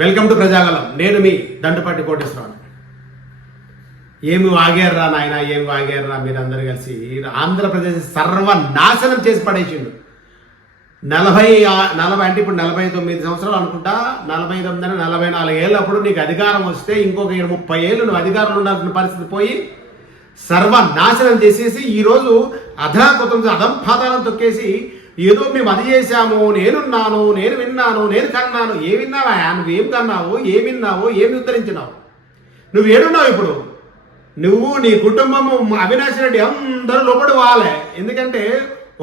Welcome to Prajagalam. నేను మీ దండుపాటి కోటేశ్వరరావు. ఏమి వాగారా నాయన, ఏమి వాగారా మీరందరూ కలిసి ఆంధ్రప్రదేశ్ సర్వనాశనం చేసి పడేసిండు. 40 అంటే ఇప్పుడు 49 సంవత్సరాలు అనుకుంటా, 49 44 ఏళ్ళు అప్పుడు నీకు అధికారం వస్తే ఇంకొక 30 ఏళ్ళు నువ్వు అధికారంలో ఉండాల్సిన పరిస్థితి పోయి సర్వనాశనం చేసేసి ఈరోజు అధరాకొత్తం అధంపాదాలను తొక్కేసి ఏదో మేము అది చేశాము, నేనున్నాను, నేను విన్నాను, నేను కన్నాను. ఏ విన్నావా? నువ్వేం కన్నావు, ఏం విన్నావు, ఏమి ఉద్ధరించినావు? నువ్వు ఏడున్నావు ఇప్పుడు? నువ్వు, నీ కుటుంబము, అవినాష్ రెడ్డి అందరూ లోపడి వాలే. ఎందుకంటే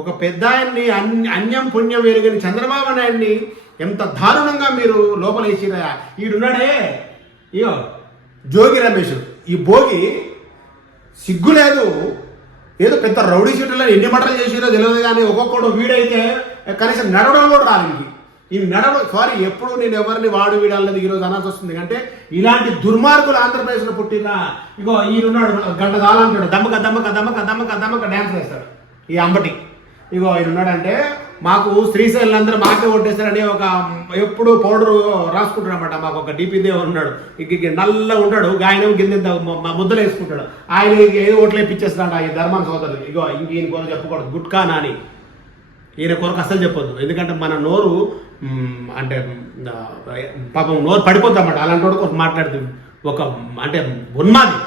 ఒక పెద్ద ఆయన్ని అన్యం పుణ్యం ఎరుగని చంద్రబాబు నాయుడిని ఎంత దారుణంగా మీరు లోపలేసిరా. ఈడున్నాడే ఇయో జోగి రమేష్, ఈ భోగి సిగ్గు లేదు. ఏదో పెద్ద రౌడీ షీటర్లో ఎన్ని మటలు చేసిరో తెలియదు, కానీ ఒక్కొక్కడు వీడైతే కనీసం నడవడం కూడా రానికి. ఈ ఎప్పుడు నేను ఎవరిని వాడు వీడాలనేది ఈరోజు అనాల్సి వస్తుంది. అంటే ఇలాంటి దుర్మార్గులు ఆంధ్రప్రదేశ్లో పుట్టినా. ఇగో ఈయనున్నాడు, గంట కాలంటాడు, దమ్మక దమ్మక దమ్మక దమ్మక దమ్మక డ్యాన్స్ వేస్తాడు ఈ అంబటి. ఇగో ఈయనున్నాడంటే మాకు శ్రీశైలం అందరూ మాకే కొట్టేస్తారని ఒక ఎప్పుడు పౌడరు రాసుకుంటాడనమాట. మాకు ఒక డిపి దేవుడు ఉన్నాడు, ఇక నల్ల ఉంటాడు, ఆయన కింద ముద్దలు వేసుకుంటాడు. ఆయన ఏదో ఓట్లు వేయించేస్తాడు ఈ ధర్మాన సోదరులు. ఇగో ఇంక ఈయన కొరకు చెప్పకూడదు, గుట్కా నాని. ఈయన కొరకు అసలు చెప్పొద్దు, ఎందుకంటే మన నోరు అంటే పాపం నోరు పడిపోద్ది అన్నమాట. అలాంటి వాడు కొరకు మాట్లాడుతుంది ఒక అంటే ఉన్మాది.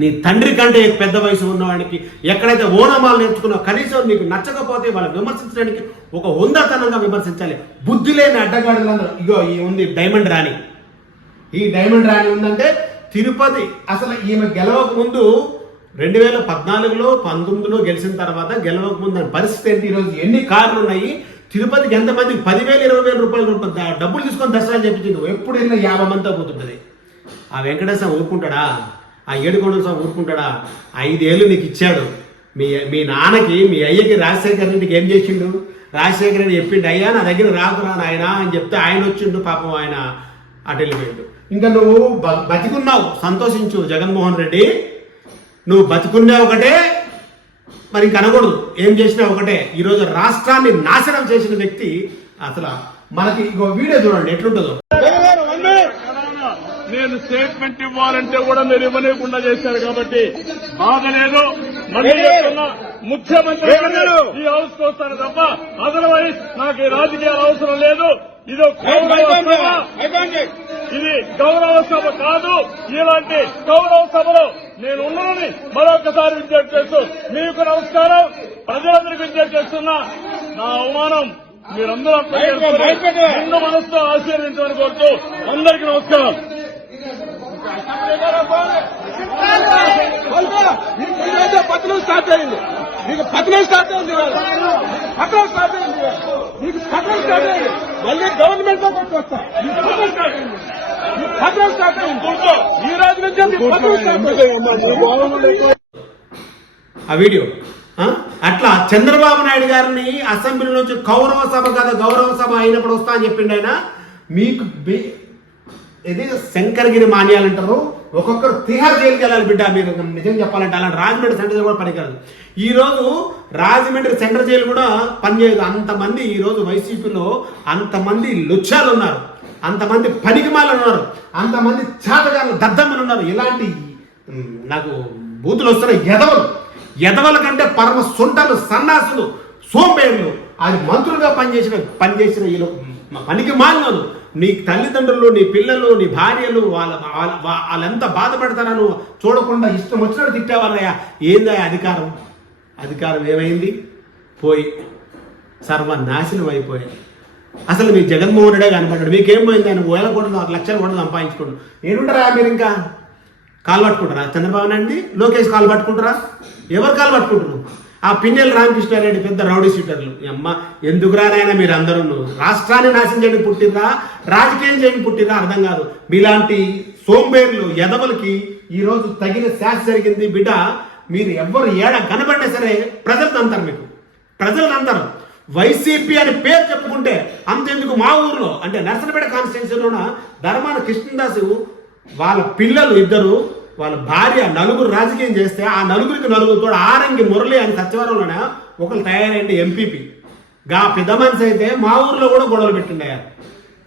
నీ తండ్రి కంటే పెద్ద వయసు ఉన్నవాడికి ఎక్కడైతే ఓనమాలు నేర్చుకున్నావు, కనీసం నీకు నచ్చకపోతే వాళ్ళని విమర్శించడానికి ఒక హుందాతనంగా విమర్శించాలి. బుద్ధి లేని అడ్డగాడులందరూ. ఇగో ఈ ఉంది డైమండ్ రాణి. ఈ డైమండ్ రాణి ఉందంటే తిరుపతి అసలు ఈమె గెలవక ముందు 2014లో 19లో గెలిచిన తర్వాత గెలవక ముందు దాని పరిస్థితి ఏంటి? ఈరోజు ఎన్ని కార్లు ఉన్నాయి తిరుపతికి? ఎంతమందికి 10,000 20,000 రూపాయలు డబ్బులు తీసుకొని దర్శనం చెప్పించింది. ఎప్పుడు వెళ్ళినా 50 మందితో పోతుంటుంది. ఆ వెంకటేశ్వర ఊరుకుంటాడా? ఆ ఏడుకొండల స్వామి ఊరుకుంటాడా? 5 ఏళ్ళు నీకు ఇచ్చాడు. మీ నాన్నకి, మీ అయ్యకి రాజశేఖర రెడ్డికి ఏం చేసిండు? రాజశేఖర రెడ్డి చెప్పిండు, అయ్యా నా దగ్గర రాకురా నాయన అని చెప్తే ఆయన వచ్చిండు. పాపం ఆయన అటు వెళ్ళిపోయిండు. ఇంకా నువ్వు బతికున్నావు, సంతోషించు జగన్మోహన్ రెడ్డి. నువ్వు బతికున్నా ఒకటే, మరి ఇంక అనకూడదు. ఏం చేసినా ఒకటే. ఈరోజు రాష్ట్రాన్ని నాశనం చేసిన వ్యక్తి అసలు మనకి ఇంకో వీడియో చూడండి ఎట్లుంటుందో. నేను స్టేట్మెంట్ ఇవ్వాలంటే కూడా మీరు ఇవ్వలేకుండా చేశారు కాబట్టి బాధలేదు. మళ్ళీ ముఖ్యమంత్రి ఈ హౌస్ కు వస్తాను తప్ప అదర్వైజ్ నాకు ఈ రాజకీయాలు అవసరం లేదు. ఇది గౌరవ సభ కాదు. ఇలాంటి గౌరవ సభలో నేను ఉన్నానని మరొకసారి విజ్ఞప్తి చేస్తూ మీకు నమస్కారం. ప్రజలందరికీ విజ్ఞప్తి చేస్తున్నా, నా అవమానం మీరందరూ నిన్ను మనసుతో ఆశీర్వించమని కోరుతూ అందరికీ నమస్కారం. పతనం స్టార్ట్ అయింది, మీకు పతనం స్టార్ట్ అయింది, పతనం స్టార్ట్ అయింది, మీకు పతనం స్టార్ట్ అయింది. మళ్ళీ గవర్నమెంట్ లో కొట్టుకొస్తా. పతనం స్టార్ట్ అయింది. ఈ రోజు నుంచి పతనం స్టార్ట్ అయింది. ఆ వీడియో అట్లా చంద్రబాబు నాయుడు గారిని అసెంబ్లీ నుంచి గౌరవ సభ కదా, గౌరవ సభ అయినప్పుడు వస్తా అని చెప్పిండు ఆయన. మీకు ఇది శంకరగిరి మాన్యాలంటారు. ఒక్కొక్కరు తిహార్ జైలుకి వెళ్ళాలి బిడ్డ. మీరు నిజం చెప్పాలంటే అలాంటి రాజమండ్రి సెంటర్ జైలు కూడా పనికిరాదు. ఈరోజు రాజమండ్రి సెంటర్ జైలు కూడా పనిచేయదు. అంతమంది ఈరోజు వైసీపీలో అంతమంది లుచ్చాలు ఉన్నారు, అంతమంది పనికిమాలు ఉన్నారు, అంతమంది చేతగాళ్ళు దద్దమ్మలు ఉన్నారు. ఇలాంటి నాకు బూతులు వస్తున్న ఎదవల కంటే పరమ సొంటలు, సన్నాసులు, సోంబేర్లు, అది మంత్రులుగా పనిచేసిన వీళ్ళు పనికి మాలినోళ్ళు. నీ తల్లిదండ్రులు, నీ పిల్లలు, నీ భార్యలు వాళ్ళెంత బాధపడతారని చూడకుండా ఇష్టం వచ్చినట్టు తిట్టేవాళ్ళయ్యా. ఏందా అధికారం? అధికారం ఏమైంది? పోయి సర్వనాశనం అయిపోయాయి. అసలు మీ జగన్మోహన్ రెడ్డే కనపడ్డాడు. మీకేం పోయింది? ఆయన 1,000 కోట్లు 1,00,000 కోట్లు సంపాదించుకోండు. ఏంటుంటారా మీరు? ఇంకా కాలు పట్టుకుంటారా? చంద్రబాబు నాయుడిని, లోకేష్ కాలు పట్టుకుంటారా? ఎవరు కాలు పట్టుకుంటున్నారు? ఆ పిన్నెల రామకృష్ణారెడ్డి పెద్ద రౌడీ షీటర్లు. అమ్మ ఎందుకు రానైనా మీరు అందరూ రాష్ట్రాన్ని నాశనం చేయడం పుట్టిర్రా, రాజకీయం చేయడం పుట్టిర్రా అర్థం కాదు. మీలాంటి సోంబేర్లు ఎదవలకి ఈరోజు తగిన శాస్త్ర జరిగింది బిడ్డ. మీరు ఎవ్వరు ఏడ కనబడినా సరే ప్రజలు అంటారు, మీకు ప్రజలు అంటారు. వైసీపీ అని పేరు చెప్పుకుంటే అంతెందుకు, మా ఊర్లో అంటే నర్సనపేట కాన్స్టిట్యున్సీలోన ధర్మాన కృష్ణదాసు వాళ్ళ పిల్లలు 2, వాళ్ళ భార్య 4 రాజకీయం చేస్తే ఆ 4కి ఆరంగి మురళి అని సచివాలయంలోనే ఒకరు తయారైంది ఎంపీపీ. గా పెద్ద మనిషి అయితే మా ఊర్లో కూడా గొడవలు పెట్టిండయా.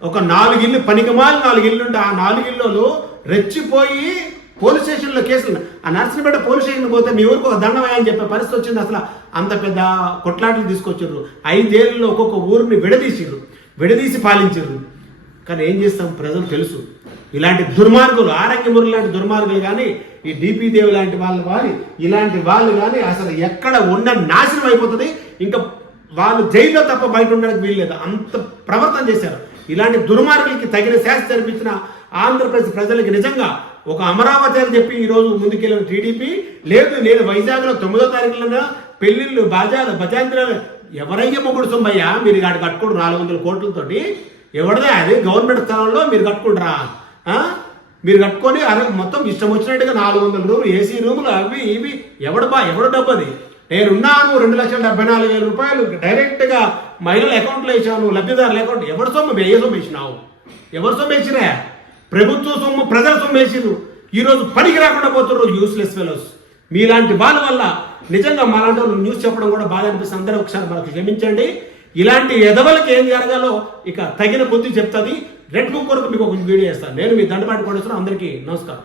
ఒక 4 ఇల్లు పనికిమాలి 4 ఇల్లు ఉంటే ఆ 4 ఇళ్ళు రెచ్చిపోయి పోలీస్ స్టేషన్లో కేసులు ఆ నర్సంపేట పోలీస్ స్టేషన్ పోతే మీ ఊరికి ఒక దండమయ్యా అని చెప్పే పరిస్థితి వచ్చింది. అసలు అంత పెద్ద కొట్లాటలు తీసుకొచ్చారు. 5 ఏళ్ళలో ఒక్కొక్క ఊరిని విడదీసి పాలించారు. కానీ ఏం చేస్తాం, ప్రజలు తెలుసు ఇలాంటి దుర్మార్గులు, ఆరంగ్యమురు లాంటి దుర్మార్గులు కానీ, ఈ డిపి దేవి లాంటి వాళ్ళు కానీ, ఇలాంటి వాళ్ళు కానీ అసలు ఎక్కడ ఉన్న నాశనం అయిపోతుంది. ఇంకా వాళ్ళు జైల్లో తప్ప బయట ఉండడానికి వీల్లేదు, అంత ప్రవర్తన చేశారు. ఇలాంటి దుర్మార్గులకి తగిన శాస్తి జరిపించిన ఆంధ్రప్రదేశ్ ప్రజలకి నిజంగా ఒక అమరావతి అని చెప్పి ఈరోజు ముందుకెళ్ళిన టీడీపీ లేదు. నేను వైజాగ్లో 9వ తారీఖున పెళ్లిళ్ళు బాజాలు భజాంధ్రాలు ఎవరయ్యా మొగుడు సొమ్మయ్యా మీరు కాడ కట్టుకోడు 400 కోట్లతోటి ఎవడదే అది గవర్నమెంట్ స్థలంలో మీరు కట్టుకుంటారా? మీరు కట్టుకొని మొత్తం ఇష్టం వచ్చినట్టుగా 400 రూములు ఏసీ రూములు అవి ఇవి ఎవడు డబ్బది? నేనున్నాను 2,74,000 రూపాయలు డైరెక్ట్గా మహిళల అకౌంట్లో వేసాను, లబ్ధిదారుల అకౌంట్. ఎవరి సొమ్ము వేసినావు? ఎవరి సొమ్ము వేసినా? ప్రభుత్వ సొమ్ము, ప్రజల సొమ్ము వేసిరు. ఈరోజు పనికి రాకుండా పోతున్నారు యూస్లెస్ ఫెలోస్. మీలాంటి వాళ్ళ వల్ల నిజంగా మాలాంటి వాళ్ళు న్యూస్ చెప్పడం కూడా బాధ అనిపిస్తుంది. అందరూ ఒకసారి మనకు క్షమించండి. ఇలాంటి ఎదవలకి ఏం జరగాలో ఇక తగిన బుద్ధి చెప్తుంది. రెడ్ బుక్ కొరకు మీకు ఒక వీడియో చేస్తాను. నేను మీ దండపాటి కొడుతున్నాను. అందరికీ నమస్కారం.